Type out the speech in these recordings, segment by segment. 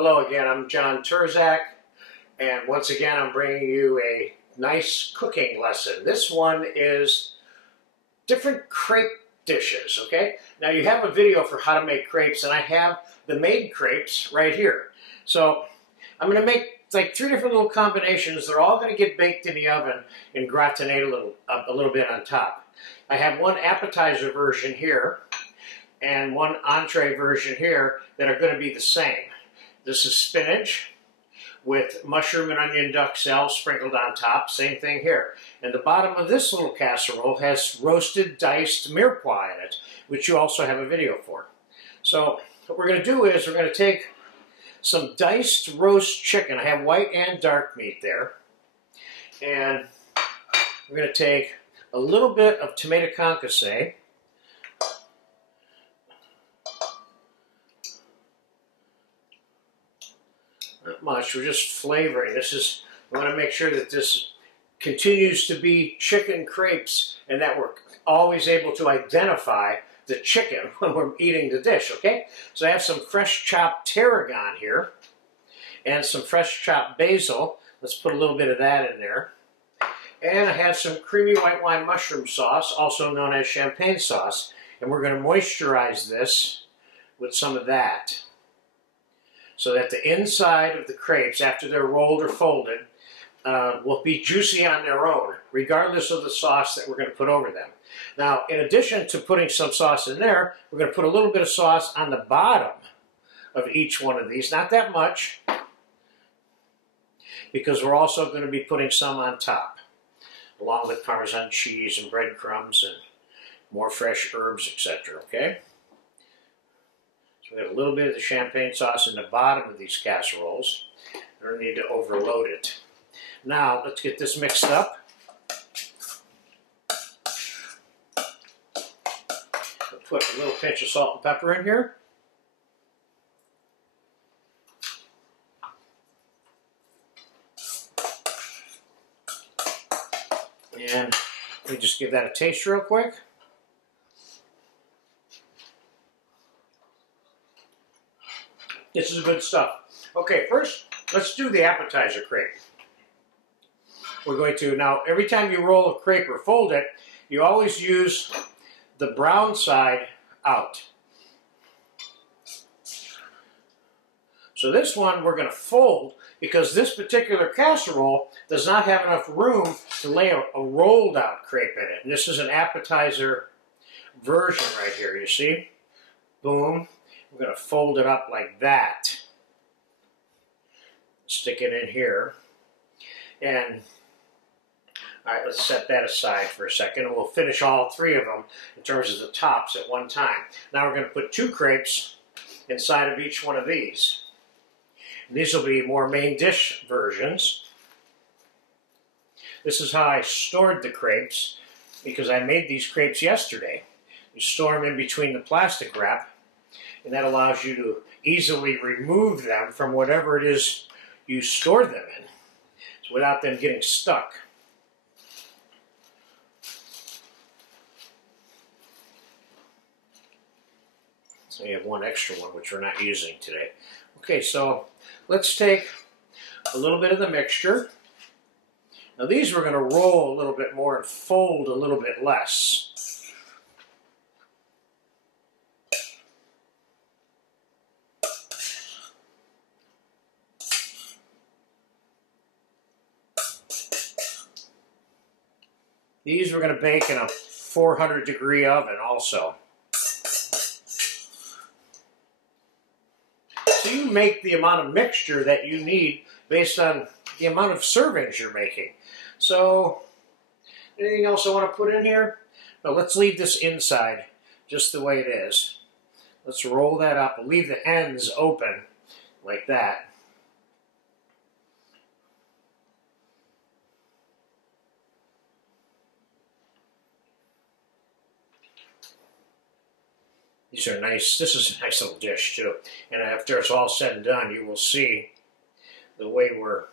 Hello again, I'm John Turzak, and once again I'm bringing you a nice cooking lesson. This one is different crepe dishes, okay? Now you have a video for how to make crepes, and I have the made crepes right here. So I'm going to make like 3 different little combinations. They're all going to get baked in the oven and gratinate a little bit on top. I have one appetizer version here and one entree version here that are going to be the same. This is spinach with mushroom and onion duxelle sprinkled on top. Same thing here. And the bottom of this little casserole has roasted diced mirepoix in it, which you also have a video for. So what we're going to do is we're going to take some diced roast chicken. I have white and dark meat there. And we're going to take a little bit of tomato concasse. Not much, we're just flavoring. We want to make sure that this continues to be chicken crepes and that we're always able to identify the chicken when we're eating the dish, okay? So I have some fresh chopped tarragon here and some fresh chopped basil. Let's put a little bit of that in there. And I have some creamy white wine mushroom sauce, also known as champagne sauce, and we're going to moisturize this with some of that, so that the inside of the crepes, after they're rolled or folded, will be juicy on their own, regardless of the sauce that we're going to put over them. Now, in addition to putting some sauce in there, we're going to put a little bit of sauce on the bottom of each one of these. Not that much, because we're also going to be putting some on top, along with Parmesan cheese and breadcrumbs and more fresh herbs, etc., okay? So we have a little bit of the champagne sauce in the bottom of these casseroles. We don't need to overload it. Now, let's get this mixed up. We'll put a little pinch of salt and pepper in here. And let me just give that a taste real quick. This is good stuff. Okay, first, let's do the appetizer crepe. We're going to, now, every time you roll a crepe or fold it, you always use the brown side out. So this one we're going to fold because this particular casserole does not have enough room to lay a rolled out crepe in it. And this is an appetizer version right here, you see? Boom. We're going to fold it up like that. Stick it in here. And, all right, let's set that aside for a second, and we'll finish all 3 of them in terms of the tops at one time. Now we're going to put 2 crepes inside of each one of these. And these will be more main dish versions. This is how I stored the crepes, because I made these crepes yesterday. You store them in between the plastic wrap, and that allows you to easily remove them from whatever it is you store them in, so without them getting stuck. So you have one extra one, which we're not using today. Okay, so let's take a little bit of the mixture. Now these we're going to roll a little bit more and fold a little bit less. These we're going to bake in a 400-degree oven also. So you make the amount of mixture that you need based on the amount of servings you're making. So, anything else I want to put in here? No, let's leave this inside just the way it is. Let's roll that up and leave the ends open like that. These are nice. This is a nice little dish too. And after it's all said and done, you will see the way we're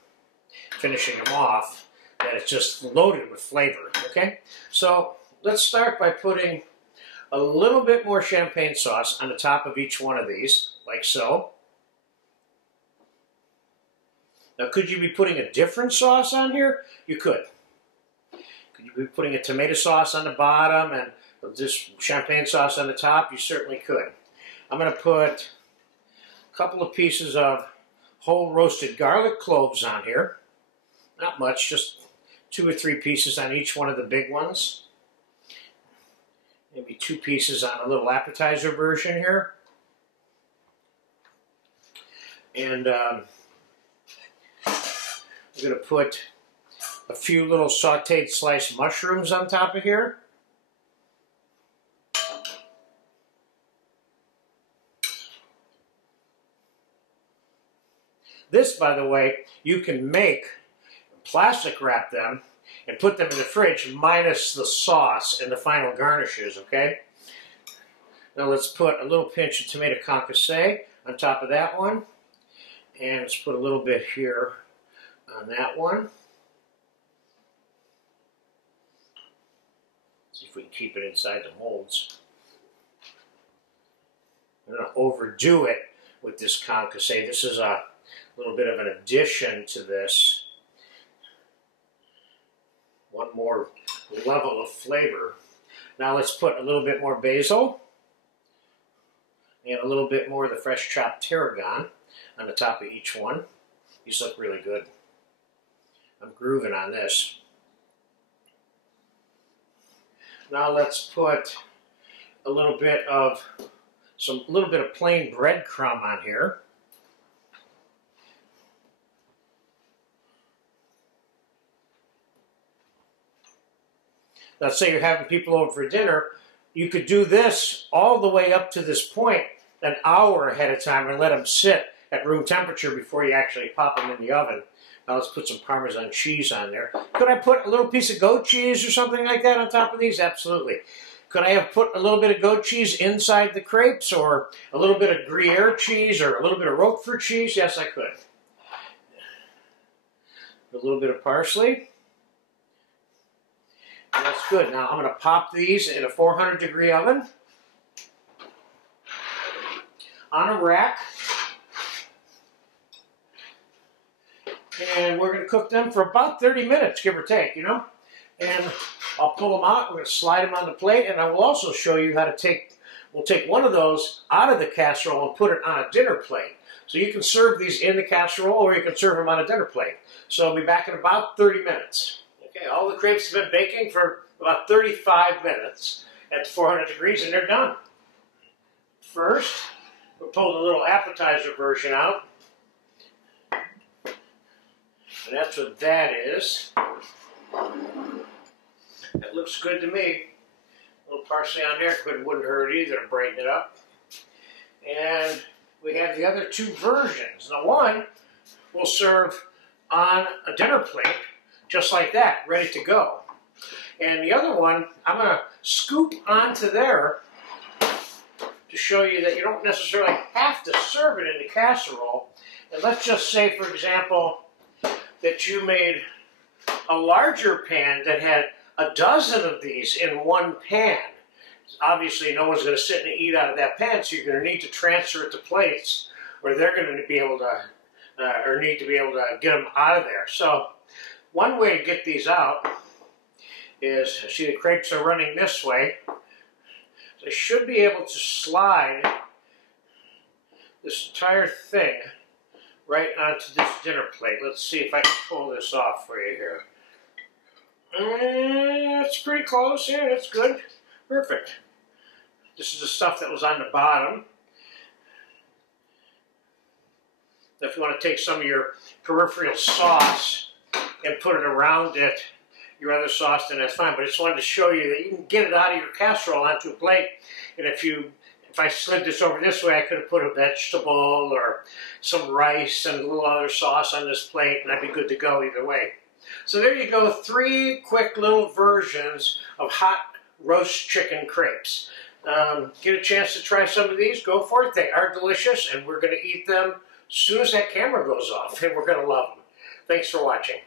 finishing them off, that it's just loaded with flavor, okay? So let's start by putting a little bit more champagne sauce on the top of each one of these, like so. Now, could you be putting a different sauce on here? You could. Could you be putting a tomato sauce on the bottom and this champagne sauce on the top? You certainly could. I'm going to put a couple of pieces of whole roasted garlic cloves on here. Not much, just 2 or 3 pieces on each one of the big ones. Maybe 2 pieces on a little appetizer version here. And I'm going to put a few little sauteed sliced mushrooms on top of here. This, by the way, you can make, plastic wrap them, and put them in the fridge minus the sauce and the final garnishes, okay? Now let's put a little pinch of tomato concasse on top of that one. And let's put a little bit here on that one. See if we can keep it inside the molds. I'm going to overdo it with this concasse. This is a little bit of an addition to this. One more level of flavor. Now let's put a little bit more basil and a little bit more of the fresh chopped tarragon on the top of each one. These look really good. I'm grooving on this. Now let's put a little bit of plain breadcrumb on here. Let's say you're having people over for dinner. You could do this all the way up to this point an hour ahead of time and let them sit at room temperature before you actually pop them in the oven. Now let's put some Parmesan cheese on there. Could I put a little piece of goat cheese or something like that on top of these? Absolutely. Could I have put a little bit of goat cheese inside the crepes, or a little bit of Gruyere cheese, or a little bit of Roquefort cheese? Yes, I could. A little bit of parsley. That's good. Now I'm going to pop these in a 400-degree oven on a rack. And we're going to cook them for about 30 minutes, give or take, you know. And I'll pull them out. We're going to slide them on the plate. And I will also show you how to we'll take one of those out of the casserole and put it on a dinner plate. So you can serve these in the casserole, or you can serve them on a dinner plate. So I'll be back in about 30 minutes. Okay, all the crepes have been baking for about 35 minutes at 400 degrees, and they're done. First, we'll pull the little appetizer version out. And that's what that is. That looks good to me. A little parsley on there wouldn't hurt either to brighten it up. And we have the other 2 versions. The one we'll serve on a dinner plate, just like that, ready to go. And the other one, I'm going to scoop onto there to show you that you don't necessarily have to serve it in the casserole. And let's just say, for example, that you made a larger pan that had a dozen of these in one pan. Obviously, no one's going to sit and eat out of that pan, so you're going to need to transfer it to plates, or they're going to be able to, or need to be able to get them out of there. So one way to get these out is, see the crepes are running this way. So I should be able to slide this entire thing right onto this dinner plate. Let's see if I can pull this off for you here. It's pretty close. Yeah, that's good. Perfect. This is the stuff that was on the bottom. If you want to take some of your peripheral sauce and put it around it, your other sauce, then that's fine. But I just wanted to show you that you can get it out of your casserole onto a plate. And if I slid this over this way, I could have put a vegetable or some rice and a little other sauce on this plate, and I'd be good to go either way. So there you go, 3 quick little versions of hot roast chicken crepes. Get a chance to try some of these, go for it. They are delicious, and we're going to eat them as soon as that camera goes off, and we're going to love them. Thanks for watching.